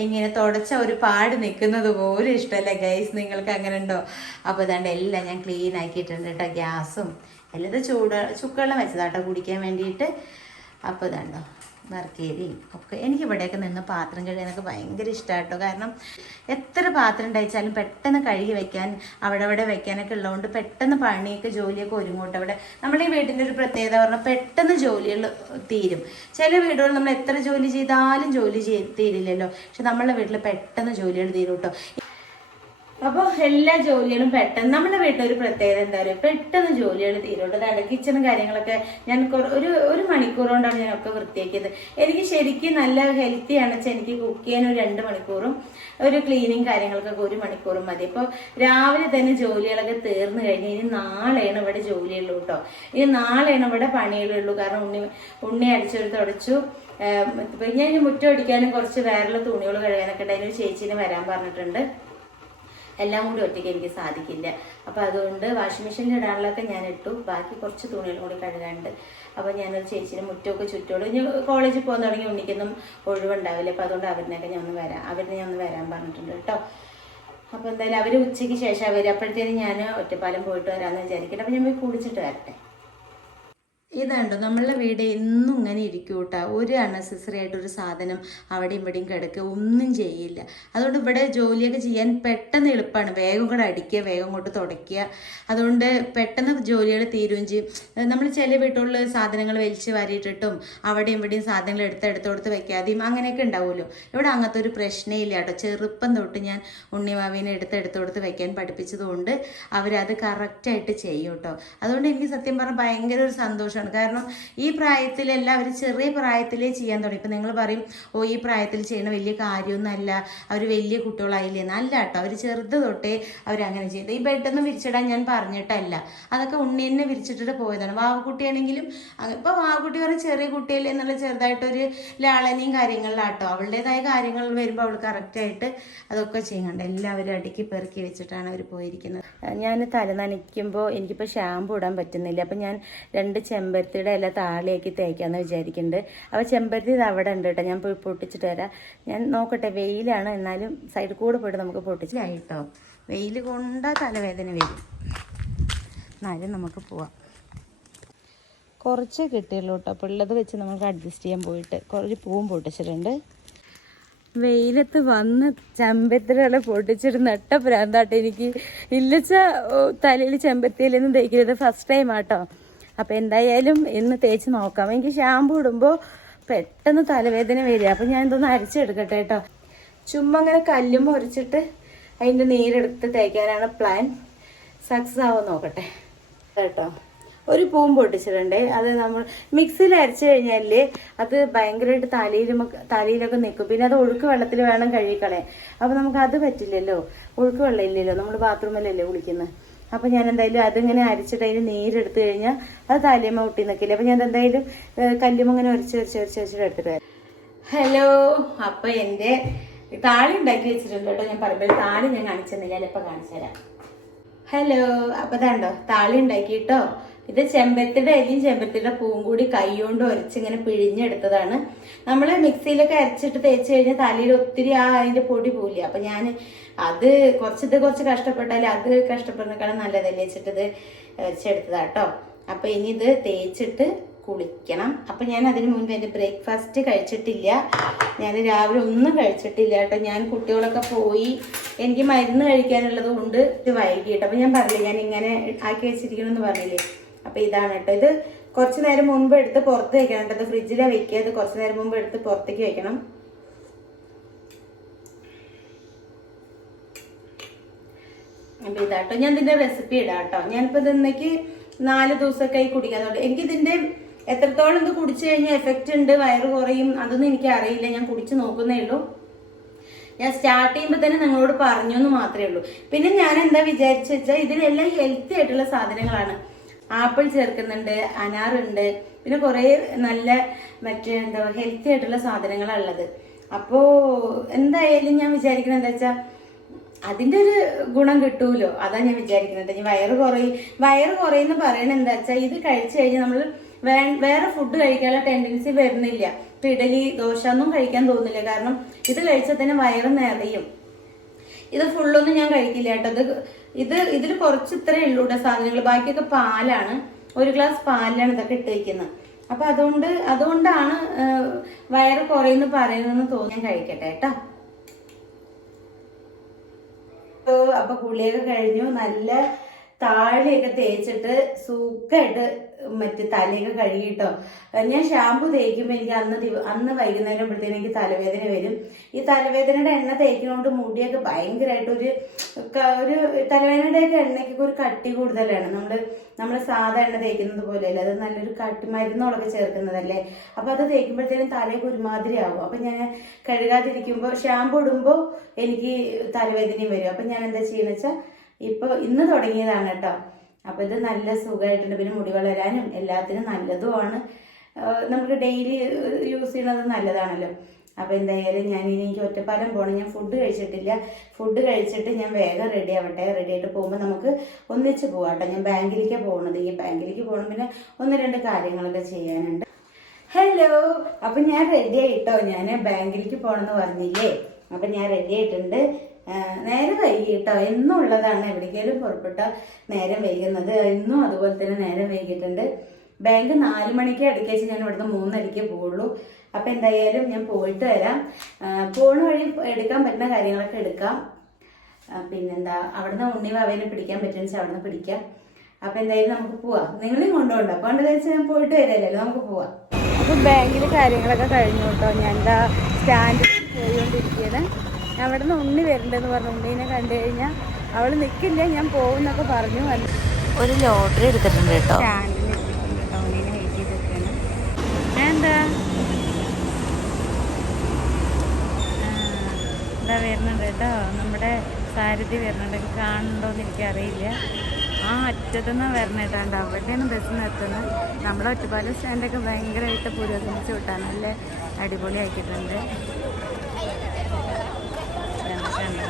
ഇങ്ങനെ തുടച്ച ഒരു പാട് നിൽക്കുന്നത് പോലും ഇഷ്ടമല്ല. ഗൈസ് നിങ്ങൾക്ക് അങ്ങനെ ഉണ്ടോ? അപ്പോൾ ഇതാണ്ട് എല്ലാം ഞാൻ ക്ലീൻ ആക്കിയിട്ടുണ്ട് കേട്ടോ. ഗ്യാസും എല്ലാം ചൂട് ചുക്കുവെള്ളം വെച്ചതാട്ടോ കുടിക്കാൻ വേണ്ടിയിട്ട്. അപ്പോൾ ഇതാണ്ടോ? വർക്കേരിയും ഒക്കെ എനിക്ക് ഇവിടെയൊക്കെ നിന്ന് പാത്രം കഴുകാനൊക്കെ ഭയങ്കര ഇഷ്ടമാട്ടോ കാരണം എത്ര പാത്രം ഉണ്ടായിച്ചാലും പെട്ടെന്ന് കഴുകി വെക്കാൻ അവിടെ അവിടെ വെക്കാനൊക്കെ ഉള്ളതുകൊണ്ട് പെട്ടെന്ന് പണിയൊക്കെ ജോലിയൊക്കെ ഒരുങ്ങോട്ട് അവിടെ നമ്മുടെ ഈ വീടിന്റെ ഒരു പ്രത്യേകത പറഞ്ഞാൽ പെട്ടെന്ന് ജോലികൾ തീരും. ചില വീടുകൾ നമ്മൾ എത്ര ജോലി ചെയ്താലും ജോലി ചെയ്ത് തീരില്ലല്ലോ. പക്ഷെ നമ്മളെ വീട്ടിൽ പെട്ടെന്ന് ജോലികൾ തീരും കേട്ടോ അപ്പോൾ എല്ലാ ജോലികളും പെട്ടെന്ന് നമ്മുടെ വീട്ടിൽ ഒരു പ്രത്യേകത എന്താ പറയുക പെട്ടെന്ന് ജോലികൾ തീരുള്ളൂ. അതാണ് കിച്ചണും കാര്യങ്ങളൊക്കെ ഞാൻ ഒരു ഒരു മണിക്കൂർ കൊണ്ടാണ് ഞാൻ ഒക്കെ വൃത്തിയാക്കിയത്. എനിക്ക് ശരിക്കും നല്ല ഹെൽത്തി ആണ് വെച്ചാൽ എനിക്ക് കുക്ക് ചെയ്യാൻ ഒരു രണ്ട് മണിക്കൂറും ഒരു ക്ലീനിങ് കാര്യങ്ങൾക്കൊക്കെ ഒരു മണിക്കൂറും മതി. ഇപ്പോൾ രാവിലെ തന്നെ ജോലികളൊക്കെ തീർന്നു കഴിഞ്ഞ് ഇനി നാളെയാണ് ഇവിടെ ജോലിയുള്ളൂ കേട്ടോ ഇനി നാളെയാണ് ഇവിടെ പണികളുള്ളൂ കാരണം ഉണ്ണി ഉണ്ണി അടിച്ചൊരു തുടച്ചു. ഇനി മുറ്റം അടിക്കാനും കുറച്ച് വേറെ തുണികൾ കഴുകാനൊക്കെ ഉണ്ടായിരുന്നു. ചേച്ചീനെ വരാൻ പറഞ്ഞിട്ടുണ്ട്. എല്ലാം കൂടി ഒറ്റയ്ക്ക് എനിക്ക് സാധിക്കില്ല. അപ്പോൾ അതുകൊണ്ട് വാഷിംഗ് മെഷീനിൽ ഇടാനുള്ളതൊക്കെ ഞാൻ ഇട്ടു. ബാക്കി കുറച്ച് തുണികളും കൂടി കഴുകാണ്ട് അപ്പോൾ ഞാനൊരു ചേച്ചിനെ മുറ്റമൊക്കെ ചുറ്റോട് ഞാൻ കോളേജിൽ പോകാൻ തുടങ്ങി ഉണ്ണിക്കൊന്നും ഒഴിവുണ്ടാവില്ല അപ്പോൾ അതുകൊണ്ട് അവരിനൊക്കെ ഞാൻ ഒന്ന് വരാം. അവരിനെ ഞാൻ ഒന്ന് വരാൻ പറഞ്ഞിട്ടുണ്ട് കേട്ടോ. അപ്പോൾ എന്തായാലും അവർ ഉച്ചയ്ക്ക് ശേഷം അവർ അപ്പോഴത്തേനും ഞാൻ ഒറ്റപ്പാലം പോയിട്ട് വരാമെന്ന് വിചാരിക്കട്ടെ അപ്പോൾ ഞാൻ പോയി കുളിച്ചിട്ട് വരട്ടെ. ഇതുണ്ടോ നമ്മളുടെ വീട് എന്നും ഇങ്ങനെ ഇരിക്കും കേട്ടോ. ഒരു അൺനെസസറി ആയിട്ട് ഒരു സാധനം അവിടെയും ഇവിടെയും കിടക്കുക ഒന്നും ചെയ്യില്ല. അതുകൊണ്ട് ഇവിടെ ജോലിയൊക്കെ ചെയ്യാൻ പെട്ടെന്ന് എളുപ്പമാണ് വേഗം കൂടെ അടിക്കുക വേഗം കൊണ്ട് തുടയ്ക്കുക. അതുകൊണ്ട് പെട്ടെന്ന് ജോലികൾ തീരുകയും ചെയ്യും. നമ്മൾ ചില വീട്ടുകളിൽ സാധനങ്ങൾ വലിച്ച് വാരിയിട്ടിട്ടും അവിടെയും ഇവിടെയും സാധനങ്ങൾ എടുത്ത് എടുത്ത് കൊടുത്ത് വെക്കാതെയും അങ്ങനെയൊക്കെ ഉണ്ടാവുമല്ലോ. ഇവിടെ അങ്ങനത്തെ ഒരു പ്രശ്നമില്ല കേട്ടോ. ചെറുപ്പം തൊട്ട് ഞാൻ ഉണ്ണിമാവിനെ എടുത്ത് എടുത്ത് കൊടുത്ത് വെക്കാൻ പഠിപ്പിച്ചതുകൊണ്ട് അവരത് കറക്റ്റായിട്ട് ചെയ്യും കേട്ടോ. അതുകൊണ്ട് എനിക്ക് സത്യം പറഞ്ഞാൽ ഭയങ്കര ഒരു സന്തോഷമാണ് കാരണം ഈ പ്രായത്തിലല്ല അവർ ചെറിയ പ്രായത്തിലേ ചെയ്യാൻ തുടങ്ങി. ഇപ്പം നിങ്ങൾ പറയും ഓ ഈ പ്രായത്തിൽ ചെയ്യണ വലിയ കാര്യമൊന്നുമല്ല. അവർ വലിയ കുട്ടികളായില്ലേ? നല്ല കേട്ടോ. അവർ ചെറുത് തൊട്ടേ അവരങ്ങനെ ചെയ്ത് ഈ ബെഡൊന്നും വിരിച്ചിടാൻ ഞാൻ പറഞ്ഞിട്ടല്ല. അതൊക്കെ ഉണ്ണി തന്നെ വിരിച്ചിട്ടിട്ട് പോയതാണ്. വാവക്കുട്ടിയാണെങ്കിലും ഇപ്പോൾ വാവക്കുട്ടി പറഞ്ഞ ചെറിയ കുട്ടിയല്ലേ എന്നുള്ള ചെറുതായിട്ടൊരു ലാളനയും കാര്യങ്ങളിലാട്ടോ. അവളുടേതായ കാര്യങ്ങൾ വരുമ്പോൾ അവൾ കറക്റ്റായിട്ട് അതൊക്കെ ചെയ്യുന്നുണ്ട് എല്ലാവരും അടുക്കി പെറുക്കി വെച്ചിട്ടാണ് അവർ പോയിരിക്കുന്നത്. ഞാൻ തല നനയ്ക്കുമ്പോൾ എനിക്കിപ്പോൾ ഷാമ്പു ഇടാൻ പറ്റുന്നില്ല. അപ്പം ഞാൻ രണ്ട് ചെമ്പരത്തി ചെമ്പരത്തിയുടെ ഇല താളിയാക്കി തേക്കാന്ന് വിചാരിക്കുന്നുണ്ട് അപ്പോൾ ചെമ്പരത്തി ഇത് അവിടെ ഉണ്ട് കേട്ടോ. ഞാൻ പോയി പൊട്ടിച്ചിട്ട് വരാം. ഞാൻ നോക്കട്ടെ വെയിലാണ്. എന്നാലും സൈഡിൽ കൂടെ പോയിട്ട് നമുക്ക് പൊട്ടിച്ചായിട്ടോ വെയിൽ കൊണ്ടാ തലവേദന വരും. എന്നാലും നമുക്ക് പോവാം. കുറച്ച് കിട്ടിയുള്ളൂ കേട്ടോ. അപ്പോൾ ഉള്ളത് വെച്ച് നമുക്ക് അഡ്ജസ്റ്റ് ചെയ്യാൻ പോയിട്ട്. കുറച്ച് പൂവും പൊട്ടിച്ചിട്ടുണ്ട്. വെയിലത്ത് വന്ന് ചെമ്പത്തിലുള്ള പൊട്ടിച്ചിട്ട് നട്ട പ്രാന്താട്ടോ എനിക്ക്. ഇല്ലച്ച തലയിൽ ചെമ്പത്തിയിലൊന്നും തേക്കരുത് ഫസ്റ്റ് ടൈം ആട്ടോ. അപ്പം എന്തായാലും ഇന്ന് തേച്ച് നോക്കാം. എനിക്ക് ഷാമ്പു ഇടുമ്പോൾ പെട്ടെന്ന് തലവേദന വരിക. അപ്പം ഞാൻ ഇതൊന്ന് അരച്ചെടുക്കട്ടെ കേട്ടോ. ചുമ്മാ അങ്ങനെ കല്ലും മുറിച്ചിട്ട് അതിന്റെ നീരെടുത്ത് തേക്കാനാണ് പ്ലാൻ സക്സസ് ആവുമോ നോക്കട്ടെ. കേട്ടോ. ഒരു പൂവും പൊട്ടിച്ചിട്ടുണ്ട്. അത് നമ്മൾ മിക്സിയിൽ അരച്ചു കഴിഞ്ഞാൽ അത് ഭയങ്കരമായിട്ട് തലയിലും തലയിലൊക്കെ നിൽക്കും. പിന്നെ അത് ഒഴുക്ക് വെള്ളത്തിൽ വേണം കഴുകിക്കളയാൻ. അപ്പോൾ നമുക്ക് അത് പറ്റില്ലല്ലോ. ഒഴുക്ക് വെള്ളം ഇല്ലല്ലോ. നമ്മൾ ബാത്റൂമിലല്ലേ കുളിക്കുന്നത് അപ്പോൾ ഞാൻ എന്തായാലും അതിങ്ങനെ അരച്ചിട്ട് അതിന് നീരെടുത്ത് കഴിഞ്ഞാൽ അത് തലേമ ഒട്ടി നിൽക്കില്ല? അപ്പോൾ ഞാൻ എന്തായാലും കല്ലുമ്മ ഇങ്ങനെ ഉരച്ച് ഉരച്ച് ഉരച്ച് ഉരച്ചിട്ട് എടുത്തിട്ട് ഹലോ അപ്പോൾ എന്റെ താളി ഉണ്ടാക്കി വെച്ചിട്ടുണ്ട് കേട്ടോ. ഞാൻ പറയുമ്പോൾ താളി ഞാൻ കാണിച്ചെന്നില്ല ചിലപ്പോൾ കാണിച്ചു തരാം. ഹലോ അപ്പൊ ഇതാണ്ടോ? താളി ഉണ്ടാക്കിട്ടോ ഇത് ചെമ്പരത്തിയുടെ അരിയും ചെമ്പരത്തിയുടെ പൂവും കൂടി കൈകൊണ്ട് ഉരച്ചിങ്ങനെ പിഴിഞ്ഞെടുത്തതാണ്. നമ്മൾ മിക്സിയിലൊക്കെ അരച്ചിട്ട് തേച്ച് കഴിഞ്ഞാൽ തലയിൽ ഒത്തിരി ആ അതിന്റെ പൊടി പോവില്ല. അപ്പൊ ഞാൻ അത് കുറച്ച് ഇത് കുറച്ച് കഷ്ടപ്പെട്ടാൽ അത് കഷ്ടപ്പെടുന്നേക്കാളും നല്ലതല്ലേ വെച്ചിട്ട് ഇത് അരച്ചെടുത്തതാട്ടോ അപ്പൊ ഇനി ഇത് തേച്ചിട്ട് കുളിക്കണം. അപ്പൊ ഞാൻ അതിന് മുൻപ് എന്റെ ബ്രേക്ക്ഫാസ്റ്റ് കഴിച്ചിട്ടില്ല. ഞാൻ രാവിലെ ഒന്നും കഴിച്ചിട്ടില്ല കേട്ടോ ഞാൻ കുട്ടികളൊക്കെ പോയി എനിക്ക് മരുന്ന് കഴിക്കാനുള്ളത് കൊണ്ട് ഇത് വൈകിട്ട്. അപ്പൊ ഞാൻ പറഞ്ഞില്ലേ ഞാൻ ഇങ്ങനെ ആക്കി വെച്ചിരിക്കണമെന്ന് പറഞ്ഞില്ലേ? അപ്പൊ ഇതാണ് കേട്ടോ. ഇത് കുറച്ച് നേരം മുമ്പ് എടുത്ത് പുറത്ത് വെക്കണം കേട്ടോ. ഇത് ഫ്രിഡ്ജിലെ വെക്കുക. ഇത് കുറച്ച് നേരം മുമ്പ് എടുത്ത് പുറത്തേക്ക് വെക്കണം. അപ്പൊ ഇതാട്ടോ ഞാൻ ഇതിന്റെ റെസിപ്പി ഇടാം കേട്ടോ. ഞാനിപ്പോ ഇത് ഇന്നേക്ക് നാല് ദിവസമൊക്കെ ആയി കുടിക്കാൻ തുടങ്ങി. എനിക്ക് ഇതിന്റെ എത്രത്തോളം ഇത് കുടിച്ചു കഴിഞ്ഞാൽ എഫക്റ്റ് ഉണ്ട് വയറ് കുറയും അതൊന്നും എനിക്ക് അറിയില്ല. ഞാൻ കുടിച്ച് നോക്കുന്നേ ഉള്ളൂ. ഞാൻ സ്റ്റാർട്ട് ചെയ്യുമ്പോൾ തന്നെ നിങ്ങളോട് പറഞ്ഞു എന്ന് മാത്രമേ ഉള്ളൂ. പിന്നെ ഞാൻ എന്താ വിചാരിച്ചു വെച്ചാൽ ഇതിലെല്ലാം ഹെൽത്തി ആയിട്ടുള്ള സാധനങ്ങളാണ്. ആപ്പിൾ ചേർക്കുന്നുണ്ട് അനാറുണ്ട് പിന്നെ കുറേ നല്ല മറ്റേ എന്താ ഹെൽത്തി ആയിട്ടുള്ള സാധനങ്ങളാണ് ഉള്ളത്. അപ്പോൾ എന്തായാലും ഞാൻ വിചാരിക്കുന്നത് എന്താ വെച്ചാൽ അതിന്റെ ഒരു ഗുണം കിട്ടൂലോ? അതാ ഞാൻ വിചാരിക്കുന്നത്. ഇനി വയറ് കുറയും വയറ് കുറയുന്ന പറയണ എന്താ വെച്ചാൽ ഇത് കഴിച്ചു കഴിഞ്ഞാൽ നമ്മൾ വേറെ ഫുഡ് കഴിക്കാനുള്ള ടെൻഡൻസി വരുന്നില്ല. ഇപ്പൊ ഇഡലി ദോശ ഒന്നും കഴിക്കാൻ തോന്നില്ല കാരണം ഇത് കഴിച്ചാൽ തന്നെ വയറ് നിറയും. ഇത് ഫുള്ളൊന്നും ഞാൻ കഴിക്കില്ല കേട്ടോ. ഇത് ഇത് ഇതിൽ കുറച്ച് ഇത്രേ ഉള്ളൂ കേട്ടോ സാധനങ്ങൾ ബാക്കിയൊക്കെ പാലാണ്. ഒരു ഗ്ലാസ് പാലിലാണ് ഇതൊക്കെ ഇട്ട് വയ്ക്കുന്നത് അപ്പൊ അതുകൊണ്ട് അതുകൊണ്ടാണ് വയറ് കുറയുന്നു പറയുന്നതെന്ന് തോന്നി കഴിക്കട്ടെ കേട്ടോ. അപ്പൊ കുളിയൊക്കെ കഴിഞ്ഞു. നല്ല താളിയൊക്കെ തേച്ചിട്ട് സുഖമായിട്ട് മറ്റേ തലയൊക്കെ കഴുകിയിട്ടോ. ഞാൻ ഷാമ്പു തേക്കുമ്പോൾ എനിക്ക് അന്ന് അന്ന് വൈകുന്നേരം ആകുമ്പോഴത്തേനും എനിക്ക് തലവേദന വരും. ഈ തലവേദനയുടെ എണ്ണ തേക്കുന്നതുകൊണ്ട് മുടിയൊക്കെ ഭയങ്കരമായിട്ട് ഒരു ഒരു തലവേദനയുടെ ഒക്കെ എണ്ണയ്ക്കൊക്കെ ഒരു കട്ടി കൂടുതലാണ്. നമ്മൾ നമ്മൾ സാധാ എണ്ണ തേക്കുന്നത് പോലെയല്ല അത് നല്ലൊരു കട്ടി മരുന്നുകളൊക്കെ ചേർക്കുന്നതല്ലേ? അപ്പോൾ അത് തേക്കുമ്പോഴത്തേനും തലയൊക്കെ ഒരുമാതിരി ആകും അപ്പം ഞാൻ കഴുകാതിരിക്കുമ്പോൾ ഷാമ്പു ഇടുമ്പോൾ എനിക്ക് തലവേദനയും വരും. അപ്പം ഞാൻ എന്താ ചെയ്യുന്നത് വെച്ചാൽ ഇപ്പൊ ഇന്ന് തുടങ്ങിയതാണ് കേട്ടോ. അപ്പോൾ ഇത് നല്ല സുഖമായിട്ടുണ്ട് പിന്നെ മുടി വളരാനും എല്ലാത്തിനും നല്ലതുമാണ്. നമുക്ക് ഡെയിലി യൂസ് ചെയ്യുന്നത് നല്ലതാണല്ലോ. അപ്പോൾ എന്തായാലും ഞാൻ ഇനി എനിക്ക് ഒറ്റപ്പാലം പോകണം ഞാൻ ഫുഡ് കഴിച്ചിട്ടില്ല. ഫുഡ് കഴിച്ചിട്ട് ഞാൻ വേഗം റെഡി ആവട്ടെ. റെഡി ആയിട്ട് പോകുമ്പോൾ നമുക്ക് ഒന്നിച്ച് പോവാട്ടോ ഞാൻ ബാങ്കിലേക്ക് പോകുന്നത് ഈ ബാങ്കിലേക്ക് പോകണം പിന്നെ ഒന്ന് രണ്ട് കാര്യങ്ങളൊക്കെ ചെയ്യാനുണ്ട്. ഹലോ അപ്പൊ ഞാൻ റെഡി ആയിട്ടോ? ഞാൻ ബാങ്കിലേക്ക് പോകണമെന്ന് പറഞ്ഞില്ലേ? അപ്പൊ ഞാൻ റെഡി ആയിട്ടുണ്ട്. നേരെ വൈകിട്ടോ? എന്നും ഉള്ളതാണ് എവിടേക്കെങ്കിലും പുറപ്പെട്ട നേരം വൈകുന്നത്. എന്നും അതുപോലെ തന്നെ നേരം വൈകിട്ടുണ്ട്. ബാങ്ക് നാല് മണിക്ക് അടുക്കേച്ച് ഞാൻ ഇവിടുന്ന് മൂന്നരയ്ക്ക് പോവുള്ളൂ. അപ്പൊ എന്തായാലും ഞാൻ പോയിട്ട് വരാം. പോണ വഴി എടുക്കാൻ പറ്റുന്ന കാര്യങ്ങളൊക്കെ എടുക്കാം. പിന്നെന്താ? അവിടുന്ന് ഉണ്ണി വാവേനെ പിടിക്കാൻ പറ്റുന്ന അവിടുന്ന് പിടിക്കാം. അപ്പൊ എന്തായാലും നമുക്ക് പോവാം. നിങ്ങളെയും കൊണ്ടുപോകണ്ട. അപ്പൊ എന്താ വെച്ചാൽ ഞാൻ പോയിട്ട് വരില്ലല്ലോ നമുക്ക് പോവാം. അപ്പൊ ബാങ്കിൽ കാര്യങ്ങളൊക്കെ കഴിഞ്ഞു കേട്ടോ. ഞാൻ എന്താ സ്റ്റാൻഡിൽ പോയിക്കൊണ്ടിരിക്കുകയാണ് അവിടെ നിന്ന് ഉണ്ണി വരണ്ടെന്ന് പറഞ്ഞു ഉണ്ണീനെ കണ്ടു കഴിഞ്ഞാൽ അവൾ നിൽക്കില്ല ഞാൻ പോകുന്നൊക്കെ പറഞ്ഞു. ഒരു ലോട്ടറി എടുത്തിട്ടുണ്ട് കേട്ടോ. എന്താ എന്താ വരുന്നുണ്ട് കേട്ടോ. നമ്മുടെ സാരഥി വരുന്നുണ്ട്. കാണുന്നുണ്ടോന്ന് എനിക്കറിയില്ല. ആ അറ്റത്തുനിന്ന് വരണേട്ടാണ്ട് അവിടെയാണ് ബസ് നിർത്തുന്നത് നമ്മുടെ ഒറ്റപ്പാലം സ്റ്റാൻഡൊക്കെ ഭയങ്കരമായിട്ട് പുരോഗമിച്ച് വിട്ടാണ് നല്ല അടിപൊളിയാക്കിയിട്ടുണ്ട് കണ്ടോ, കണ്ടോ.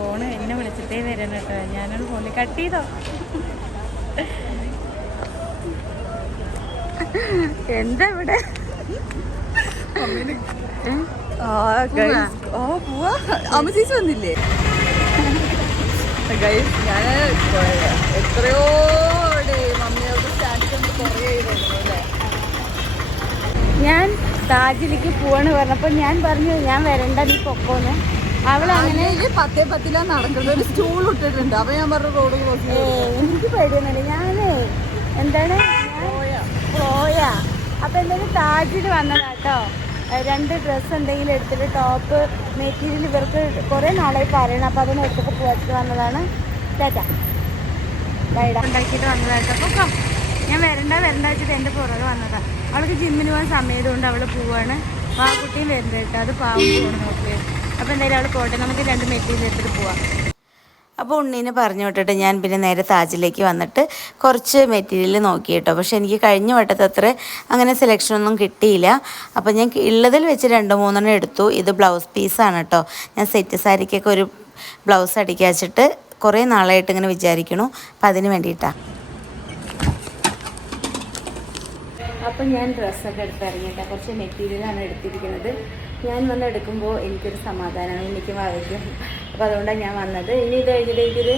ഫോണ് എന്നെ വിളിച്ചിട്ടേ വരണം കേട്ടോ. ഞാനൊരു ഫോണിൽ കട്ട് ചെയ്തോ? എന്താ ഇവിടെ അമ്മ ചേച്ചി വന്നില്ലേ? ഞാൻ എത്രയോ മമ്മിയോട് കുറേ അല്ലേ? ഞാൻ താജിലേക്ക് പോവാണ് പറഞ്ഞപ്പോ ഞാൻ പറഞ്ഞു ഞാൻ വരണ്ട നീ പൊക്കോന്ന്. അവളങ്ങനെ അങ്ങനെ പത്തേ പത്തിലാ നടക്കുന്നത്. ഒരു സ്റ്റൂൾ ഇട്ടിട്ടുണ്ട്. അപ്പൊ ഞാൻ പറഞ്ഞു റോഡ് ക്രോസ് എനിക്ക് പേടിയൊന്നുമില്ല. ഞാനേ എന്താണ്? പോയ അപ്പൊ എന്തായാലും താജിൽ വന്നതാട്ടോ. രണ്ട് ഡ്രസ്സ് എന്തെങ്കിലും എടുത്തിട്ട് ടോപ്പ് മെറ്റീരിയൽ ഇവർക്ക് കുറെ നാളായി പറയണം. അപ്പൊ അതിനെ എടുത്തിട്ട് പോയിട്ട് വന്നതാണ്. ചേട്ടാ ബൈഡാ ഉണ്ടാക്കിയിട്ട് വന്നതായിട്ട് അപ്പൊ ഞാൻ വരണ്ട വരണ്ട വെച്ചിട്ട് എന്റെ പുറകെ വന്നതാ. അവൾക്ക് ജിമ്മിന് പോകാൻ സമയതുകൊണ്ട് അവൾ പോവാണ്. പാവക്കുട്ടിയും വരണ്ട കേട്ടോ. അത് പാവം പോകണം നോക്ക്. അപ്പോൾ എന്തായാലും അവൾ പോട്ടെ. നമുക്ക് രണ്ട് മെറ്റീരിയൽ എടുത്തിട്ട് പോവാം. അപ്പോൾ ഉണ്ണീനെ പറഞ്ഞു വിട്ടിട്ട് ഞാൻ പിന്നെ നേരെ താജിലേക്ക് വന്നിട്ട് കുറച്ച് മെറ്റീരിയൽ നോക്കി കേട്ടോ. പക്ഷെ എനിക്ക് കഴിഞ്ഞ വട്ടത്തെ അത്ര അങ്ങനെ സെലക്ഷൻ ഒന്നും കിട്ടിയില്ല. അപ്പോൾ ഞാൻ ഉള്ളതിൽ വെച്ച് രണ്ട് മൂന്നെണ്ണം എടുത്തു. ഇത് ബ്ലൗസ് പീസാണ് കേട്ടോ. ഞാൻ സെറ്റ് സാരിക്കൊക്കെ ഒരു ബ്ലൗസ് അടിക്കാച്ചിട്ട് കുറേ നാളായിട്ട് ഇങ്ങനെ വിചാരിക്കണു അപ്പം അതിന് വേണ്ടിയിട്ടാണ് അപ്പം ഞാൻ ഡ്രസ്സൊക്കെ എടുത്തിറങ്ങിയിട്ടാണ് കുറച്ച് മെറ്റീരിയലാണ് എടുത്തിരിക്കുന്നത്. ഞാൻ വന്ന് എടുക്കുമ്പോൾ എനിക്കൊരു സമാധാനമാണ് എനിക്ക് ആവശ്യം അപ്പോൾ അതുകൊണ്ടാണ് ഞാൻ വന്നത്. ഇനി ഇത് കഴിഞ്ഞിട്ട് എനിക്കൊരു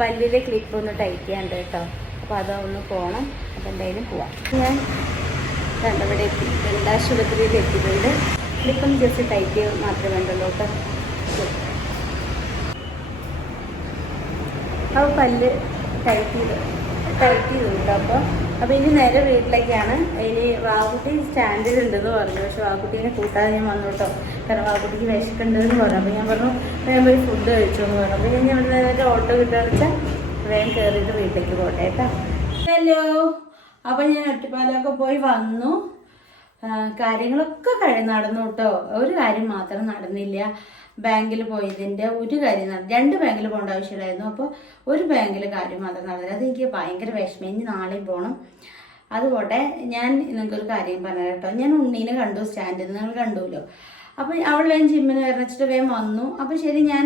പല്ലിലെ ക്ലിപ്പ് ഒന്ന് ടൈറ്റ് ചെയ്യാണ്ട് കേട്ടോ. അപ്പോൾ അതൊന്ന് പോകണം അപ്പോൾ എന്തായാലും പോവാം. ഞാൻ കണ്ടവിടെ എത്തി. ദന്താശുപത്രിയിൽ എത്തിയിട്ടുണ്ട്. ക്ലിപ്പൊന്ന് ജസ്റ്റ് ടൈറ്റ് ചെയ്യുക മാത്രമേ വേണ്ടുള്ളൂ കേട്ടോ. അപ്പോൾ പല്ല് ടൈറ്റ് ചെയ്ത്. ടൈറ്റ് ചെയ്തു കേട്ടോ അപ്പോൾ അപ്പോൾ ഇനി നേരെ വീട്ടിലേക്കാണ്. ഇനി വാക്കുട്ടി സ്റ്റാൻഡിൽ ഉണ്ടെന്ന് പറഞ്ഞു. പക്ഷെ വാക്കുട്ടീനെ കൂട്ടാതെ ഞാൻ വന്നു കേട്ടോ. കാരണം വാക്കുട്ടിക്ക് വിശക്കുണ്ടെന്ന് പറഞ്ഞു. അപ്പോൾ ഞാൻ പറഞ്ഞു ഞാൻ പോയി ഫുഡ് കഴിച്ചു എന്ന് പറഞ്ഞു. അപ്പോൾ ഞാൻ ഇവിടെ നേരെ ഓട്ടോ കിട്ടുകയെന്ന് വെച്ചാൽ വേഗം കയറിയിട്ട് വീട്ടിലേക്ക് പോട്ടെ ഹലോ അപ്പോൾ ഞാൻ ഒറ്റപ്പാലമൊക്കെ പോയി വന്നു. കാര്യങ്ങളൊക്കെ കഴിഞ്ഞ് നടന്നു കേട്ടോ. ഒരു കാര്യം മാത്രം നടന്നില്ല. ബാങ്കിൽ പോയതിന്റെ ഒരു കാര്യം രണ്ട് ബാങ്കിൽ പോകേണ്ട ആവശ്യമില്ലായിരുന്നു. അപ്പോൾ ഒരു ബാങ്കിൽ കാര്യം മാത്രം നടന്നില്ല. അതെനിക്ക് ഭയങ്കര വിഷമം. ഇനി നാളെയും പോകണം അതുപോട്ടെ ഞാൻ നിങ്ങൾക്കൊരു കാര്യം പറഞ്ഞു കേട്ടോ. ഞാൻ ഉണ്ണീനെ കണ്ടു സ്റ്റാൻഡിൽ നിങ്ങൾ കണ്ടുല്ലോ അപ്പം അവൾ വേഗം ജിമ്മിന് വരച്ചിട്ട് വേഗം വന്നു. അപ്പം ശരി ഞാൻ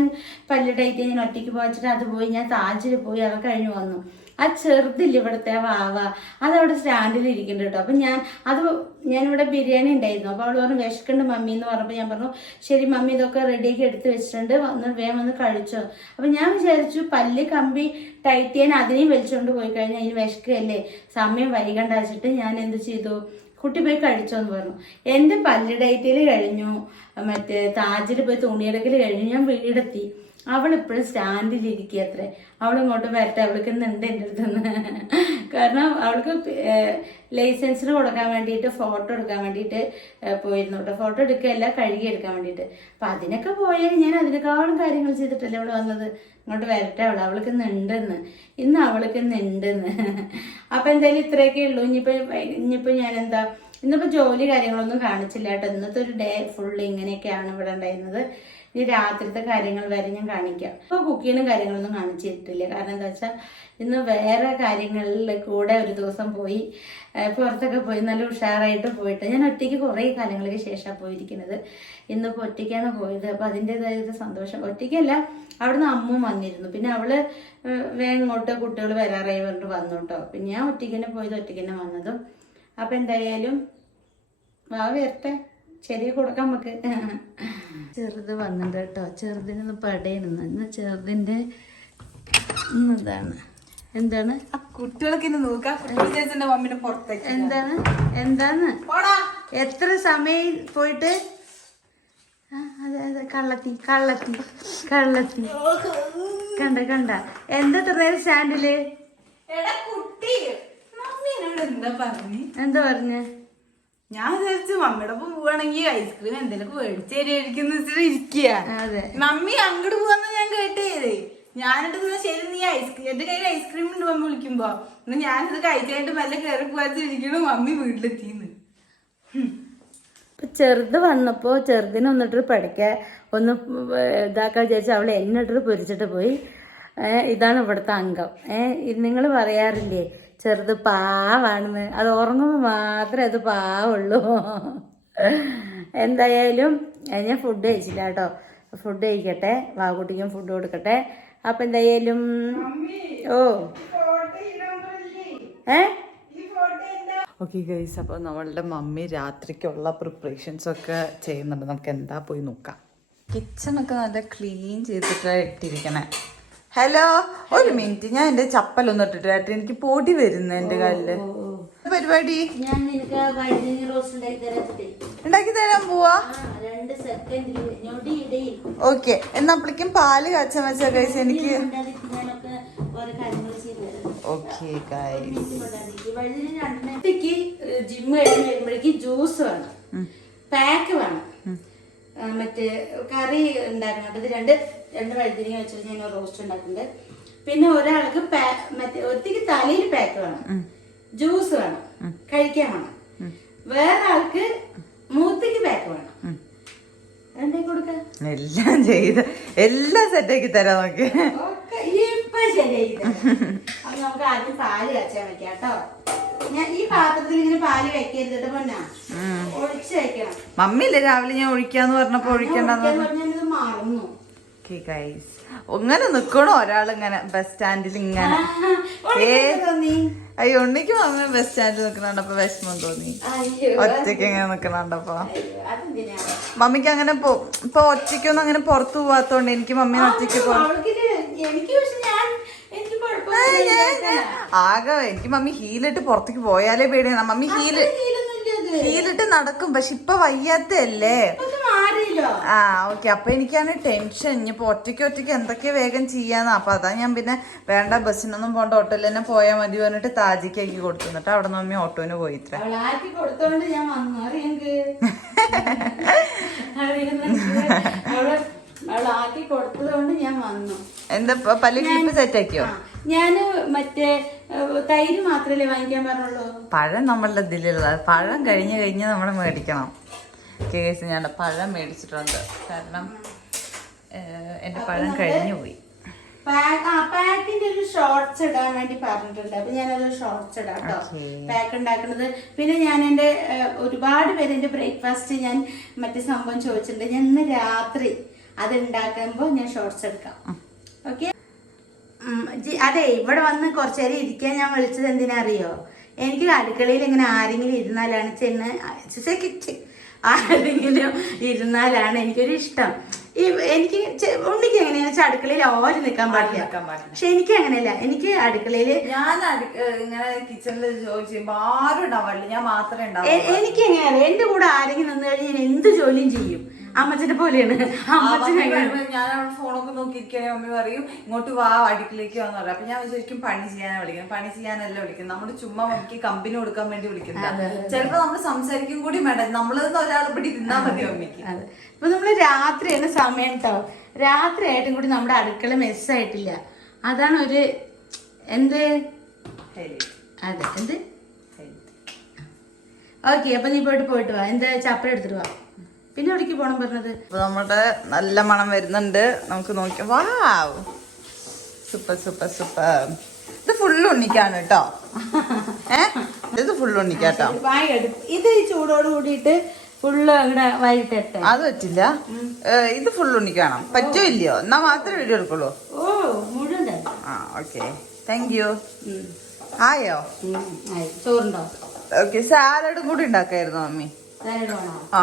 പല്ല് ടൈറ്റ് ഞാൻ ഒറ്റയ്ക്ക് പോയിച്ചിട്ട് അത് പോയി ഞാൻ താജിൽ പോയി അത് കഴിഞ്ഞ് വന്നു. ആ ചെറുതില്ല ഇവിടുത്തെ വാവ. അതവിടെ സ്റ്റാൻഡിൽ ഇരിക്കുന്നുണ്ട് കേട്ടോ. അപ്പം ഞാൻ അത് ഞാനിവിടെ ബിരിയാണി ഉണ്ടായിരുന്നു. അപ്പോൾ അവൾ പറഞ്ഞു വിശക്കുണ്ട് മമ്മി എന്ന് പറഞ്ഞപ്പോൾ ഞാൻ പറഞ്ഞു ശരി മമ്മി ഇതൊക്കെ റെഡിയാക്കി എടുത്ത് വെച്ചിട്ടുണ്ട്. വന്ന് വേഗം വന്ന് കഴിച്ചോ. അപ്പം ഞാൻ വിചാരിച്ചു പല്ല് കമ്പി ടൈറ്റ് ചെയ്യാൻ അതിനെയും വലിച്ചുകൊണ്ട് പോയി കഴിഞ്ഞാൽ അതിന് വിശക്കുകയല്ലേ സമയം വൈകണ്ട വെച്ചിട്ട് ഞാൻ എന്ത് ചെയ്തു? കുട്ടി പോയി കഴിച്ചോ എന്ന് പറഞ്ഞു. എന്റെ പല്ല് ഡൈറ്റിൽ കഴിഞ്ഞു. മറ്റേ താജിൽ പോയി തുണിയെടുക്കൽ കഴിഞ്ഞു. ഞാൻ വീടെത്തി. അവൾ ഇപ്പോഴും സ്റ്റാൻഡിലിരിക്കുക അത്രേ അവൾ ഇങ്ങോട്ട് വരട്ടെ അവൾക്ക് ഇന്നുണ്ട് എന്റെ അടുത്തുനിന്ന് കാരണം അവൾക്ക് ലൈസൻസിന് കൊടുക്കാൻ വേണ്ടിയിട്ട് ഫോട്ടോ എടുക്കാൻ വേണ്ടിയിട്ട് പോയിരുന്നു. കേട്ടോ ഫോട്ടോ എടുക്കുകയല്ല കഴുകി എടുക്കാൻ വേണ്ടിയിട്ട്. അപ്പം അതിനൊക്കെ പോയാൽ ഞാൻ അതിനേക്കാളും കാര്യങ്ങൾ ചെയ്തിട്ടല്ലേ അവൾ വന്നത്? ഇങ്ങോട്ട് വരട്ടെ അവൾ അവൾക്ക് നിണ്ടെന്ന് ഇന്ന് അവൾക്ക് നിണ്ടെന്ന് അപ്പം എന്തായാലും ഇത്രയൊക്കെ ഉള്ളൂ. ഇനിയിപ്പോൾ ഇനിയിപ്പോൾ ഞാൻ എന്താ ഇന്നിപ്പോൾ ജോലി കാര്യങ്ങളൊന്നും കാണിച്ചില്ല കേട്ടോ. ഇന്നത്തെ ഒരു ഡേ ഫുള്ള് ഇങ്ങനെയൊക്കെയാണ് ഇവിടെ ഉണ്ടായിരുന്നത്. ഇനി രാത്രിത്തെ കാര്യങ്ങൾ വരെ ഞാൻ കാണിക്കാം. ഇപ്പോൾ കുക്കിനും കാര്യങ്ങളൊന്നും കാണിച്ചിട്ടില്ല. കാരണം എന്താ വെച്ചാൽ ഇന്ന് വേറെ കാര്യങ്ങളിൽ കൂടെ ഒരു ദിവസം പോയി പുറത്തൊക്കെ പോയി നല്ല ഉഷാറായിട്ട് പോയിട്ട് ഞാൻ ഒറ്റയ്ക്ക് കുറേ കാലങ്ങൾക്ക് ശേഷമാണ് പോയിരിക്കുന്നത്. ഇന്നിപ്പോൾ ഒറ്റയ്ക്കാണ് പോയത്. അപ്പോൾ അതിന്റെതായ സന്തോഷം. ഒറ്റയ്ക്കല്ല അവിടുന്ന് അമ്മ വന്നിരുന്നു. പിന്നെ അവൾ വേങ്ങോട്ട് കുട്ടികൾ വരാറായി പറഞ്ഞിട്ട് വന്നു കേട്ടോ പിന്നെ ഞാൻ ഒറ്റയ്ക്ക് തന്നെ പോയത് ഒറ്റയ്ക്ക് തന്നെ വന്നതും. അപ്പം എന്തായാലും വാ വരട്ടെ. ചെറിയ കൊടുക്കാം നമുക്ക് ചെറുത് വന്നിട്ട് കേട്ടോ. ചെറുതിനൊന്ന് പടയണം. ഇന്ന് ചെറുതിന്റെ ഇതാണ് എന്താണ്? കുട്ടികളൊക്കെ ഇന്ന് നോക്കാം. എന്താണ്? എന്താണ്? എത്ര സമയം പോയിട്ട്? അതെ അതെ. കള്ളത്തി കള്ളത്തി കള്ളത്തി. കണ്ട കണ്ട. എന്താ ഇത്ര സാൻഡിൽ സ്റ്റാൻഡിൽ? എന്താ പറഞ്ഞ? ഞാൻ വിചാരിച്ചു മമ്മിയുടെ ഒപ്പം പോവാണെങ്കിൽ ഐസ്ക്രീം എന്തെങ്കിലും മേടിച്ചു തരുമായിരിക്കും ഇരിക്കുക അതെ. മമ്മി അങ്ങോട്ട് പോവാന്ന് ഞാൻ കേട്ടേ ഞാനിട്ട് നിന്നാ ശരി നീ ഐസ്ക്രീം എന്റെ കയ്യിൽ ഐസ്ക്രീം ഉണ്ട് മമ്മി വിളിക്കുമ്പോ. എന്നാ ഞാനിത് കഴിക്കാനായിട്ട് മെല്ലെ കയറി പോവാച്ചിരിക്കണു മമ്മി വീട്ടിലെത്തിന്ന്. ചെറുത് വന്നപ്പോൾ ചെറുതിനെ ഒന്നിട്ട് പഠിക്ക ഒന്ന് ഇതാക്കാൻ വിചാരിച്ചു അവളെ എന്നിട്ട് പൊരിച്ചിട്ട് പോയി. ഇതാണ് ഇവിടുത്തെ അംഗം. ഏഹ് നിങ്ങൾ പറയാറില്ലേ? ചെറുത് പാവാണെന്ന്. അത് ഉറങ്ങുമ്പോൾ മാത്രമേ അത് പാവുള്ളൂ. എന്തായാലും ഞാൻ ഫുഡ് കഴിച്ചില്ല കേട്ടോ. ഫുഡ് കഴിക്കട്ടെ. വാകുട്ടിക്കും ഫുഡ് കൊടുക്കട്ടെ. അപ്പം എന്തായാലും ഓ. ഏ? ഓക്കെ ഗൈസ് അപ്പോൾ നമ്മളുടെ മമ്മി രാത്രിക്കുള്ള പ്രിപ്പറേഷൻസൊക്കെ ചെയ്യുന്നുണ്ട്. നമുക്ക് എന്താ പോയി നോക്കാം. കിച്ചണൊക്കെ നല്ല ക്ലീൻ ചെയ്തിട്ടാണ് ഇട്ടിരിക്കണേ. ഹലോ ഒരു മിനിറ്റ് ഞാൻ എന്റെ ചപ്പലൊന്നും ഇട്ടിട്ട് കേട്ടോ എനിക്ക് പൊടി വരുന്നു എന്റെ കാലിൽ പരിപാടി? ഞാൻ നിനക്ക് വഴുതിന് റോസ് ഉണ്ടാക്കി തരാൻ പോവാ. രണ്ട് ഞൊടിയിടയിൽ ഓക്കെ എന്നപ്പോഴേക്കും പാൽ കാച്ചാൻ വെച്ചാ ഗൈസ് എനിക്ക് ഓക്കെ ഗൈസ് ജിമ്മ് കഴിഞ്ഞ് വരുമ്പോഴേക്ക് ജ്യൂസ് വേണം. പാക്ക് വേണം. മറ്റേ കറി ഉണ്ടാക്കണം. ഇത് രണ്ട് രണ്ട് വഴുതിരിങ്ങ വെച്ചിട്ട് ഞാൻ റോസ്റ്റ് ഉണ്ടാക്കുന്നുണ്ട്. പിന്നെ ഒരാൾക്ക് മറ്റേ ഒത്തിരി തലയിൽ പാക്ക് വേണം. ജ്യൂസ് വേണം. കഴിക്കാൻ വേണം. വേറെ ആൾക്ക് മൂത്തിക്ക് പാക്ക് വേണം. എല്ലാം ചെയ്ത് എല്ലാം സെറ്റാക്കി തരാം നോക്കി ഒക്കെ ഇപ്പൊ ശരിയായി അപ്പൊ നമുക്ക് ആദ്യം പാൽ കാച്ചാൻ വെക്കാം കേട്ടോ. ഞാൻ ഈ പാത്രത്തിൽ ഇങ്ങനെ പാൽ വെക്കരുത് കേട്ടോ പൊന്നാ. ഒഴിച്ച് വെക്കണം. മമ്മിയില്ലേ രാവിലെ ഞാൻ ഒഴിക്കാന്ന് പറഞ്ഞപ്പോ ഒഴിക്കണ്ടെന്ന് ഇത് മറന്നു. അങ്ങനെ നിക്കണോ ഒരാളിങ്ങനെ ബസ് സ്റ്റാൻഡിൽ ഇങ്ങനെ? അയ്യോ ഉണ്ണിക്ക് മമ്മി ബസ് സ്റ്റാൻഡിൽ നിക്കണുണ്ടപ്പോ വിഷമം തോന്നി. ഒറ്റയ്ക്ക് ഇങ്ങനെ അതെന്തിനാ? മമ്മിക്ക് അങ്ങനെ പോ- ഇപ്പൊ ഒറ്റയ്ക്കൊന്നും അങ്ങനെ പുറത്തു പോവാത്തോണ്ട് എനിക്ക് മമ്മീനെ ഒറ്റയ്ക്ക് ആകെ എനിക്ക് മമ്മി ഹീലിട്ട് പുറത്തേക്ക് പോയാലേ പേടിയാണ്. മമ്മി ഹീൽ ഹീലിട്ട് നടക്കും പക്ഷെ ഇപ്പൊ വയ്യാത്തല്ലേ ആ ഓക്കെ. അപ്പൊ എനിക്കാണ് ടെൻഷൻ. ഇനിയിപ്പോ ഒറ്റയ്ക്ക് ഒറ്റയ്ക്ക് എന്തൊക്കെ വേഗം ചെയ്യാന്ന്. അപ്പൊ അതാ ഞാൻ പിന്നെ വേണ്ട ബസ്സിനൊന്നും പോണ്ട ഓട്ടോയിൽ തന്നെ പോയാൽ മതി പറഞ്ഞിട്ട് താജിക്കാക്കി കൊടുത്തു. എന്നിട്ട് അവിടെ നിന്ന് അമ്മ ഓട്ടോന് പോയി ഇത്ര. ആക്കി *laughs* ആക്കി എന്താ പല്ലി പല്ല് ക്ലിപ്പ് സെറ്റ് ആക്കിയോ? ഞാൻ മറ്റേ തൈര് മാത്രല്ലേ വാങ്ങിക്കാൻ പറഞ്ഞുള്ളൂ? പഴം നമ്മളുടെ ഇതിലുള്ള പഴം കഴിഞ്ഞു കഴിഞ്ഞ് നമ്മൾ മേടിക്കണം. കേസ് ഞാൻ പഴം മേടിച്ചിട്ടുണ്ട്. കാരണം എന്റെ പഴം കഴിഞ്ഞു പോയി. പാക്ക് പാക്കിന്റെ ഒരു ഷോർട്സ് ഇടാൻ വേണ്ടി പറഞ്ഞിട്ടുണ്ട്. അപ്പൊ ഞാനത് ഷോർട്സ് ഇടാം കേട്ടോ പാക്ക് ഉണ്ടാക്കുന്നത്. പിന്നെ ഞാൻ എന്റെ ഒരുപാട് പേര് എന്റെ ബ്രേക്ക്ഫാസ്റ്റ് ഞാൻ മറ്റേ സംഭവം ചോദിച്ചിട്ടുണ്ട്. ഞാൻ ഇന്ന് രാത്രി അത് ഉണ്ടാക്കുമ്പോൾ ഞാൻ ഷോർട്സ് എടുക്കാം. ഓക്കെ? അതെ ഇവിടെ വന്ന് കുറച്ചു നേരം ഇരിക്കാൻ ഞാൻ വിളിച്ചത് എന്തിനാ അറിയോ? എനിക്ക് അടുക്കളയിൽ ഇങ്ങനെ ആരെങ്കിലും ഇരുന്നാലാണ് ചെന്ന് ആരെങ്കിലും ഇരുന്നാലാണ് എനിക്കൊരു ഇഷ്ടം. ഈ എനിക്ക് ഉണ്ണിക്ക് എങ്ങനെയാണെന്ന് വെച്ചാൽ അടുക്കളയിൽ ഓര് നിൽക്കാൻ പാടില്ല. പക്ഷെ എനിക്ക് അങ്ങനെയല്ല. എനിക്ക് അടുക്കളയിൽ ഞാൻ ഇങ്ങനെ കിച്ചണിൽ ജോലി ചെയ്യുമ്പോൾ ആരും ഉണ്ടാവാറില്ല. ഞാൻ മാത്രമേ എ- എനിക്ക് എങ്ങനെയാണ് എന്റെ കൂടെ ആരെങ്കിലും നിന്ന് കഴിഞ്ഞാൽ എന്ത് ജോലിയും ചെയ്യും? അമ്മച്ചനെ പോലെയാണ്. ഞാൻ ഫോണൊക്കെ നോക്കിയിരിക്കുകയാണെങ്കിൽ മമ്മി പറയും ഇങ്ങോട്ട് വാ അടുക്കിലേക്ക് വാന്ന് പറയും. അപ്പൊ ഞാൻ വിചാരിക്കും പണി ചെയ്യാനാണ് വിളിക്കുന്നത്. പണി ചെയ്യാനല്ല വിളിക്കുന്നത്. നമ്മൾ ചുമ്മാ മമ്മിക്ക് കമ്പനി കൊടുക്കാൻ വേണ്ടി വിളിക്കുന്നത് ചിലപ്പോ നമ്മൾ സംസാരിക്കും കൂടി വേണ്ട. നമ്മളെന്ന് ഒരാൾ ഇവിടെ ഇരുന്നാ മതി മമ്മിക്ക് അതെ. ഇപ്പൊ നമ്മൾ രാത്രിയാണ് സമയം കേട്ടോ രാത്രി ആയിട്ടും കൂടി നമ്മുടെ അടുക്കള മെസ്സായിട്ടില്ല അതാണ് ഒരു എന്ത്? അതെ എന്ത്? ഓക്കെ അപ്പൊ നീ പോയിട്ട് പോയിട്ട് വാ. എന്താ ചപ്പൽ എടുത്തിട്ട് വാ. പിന്നെ എവിടേക്ക് പോണം പറഞ്ഞത്? നമ്മുടെ നല്ല മണം വരുന്നുണ്ട്. നമുക്ക് നോക്കി വാവ്! Super super super. ഇത് ഫുള്ള് ഉണ്ണിക്കാണ് കേട്ടോ. *laughs* ഏ? ഇത് ഫുള്ള് ഉണ്ണിക്കാട്ടോ ഇത് ഈ ചൂടോട് കൂടിയിട്ട് ഫുള്ള് ഇവിടെ വൈകിട്ട് അത് പറ്റില്ല. ഇത് ഫുള്ള് ഉണ്ണിക്കാണോ? പറ്റോ ഇല്ലയോ? എന്നാ മാത്രമേ വീഡിയോ എടുക്കുള്ളൂ. ഓ മുഴുവൻ ആ ഓക്കെ. Thank you. ആയോ. ചോറുണ്ടോ? ഓക്കെ സാലഡും കൂടി ഉണ്ടാക്കായിരുന്നു മമ്മി. ആ.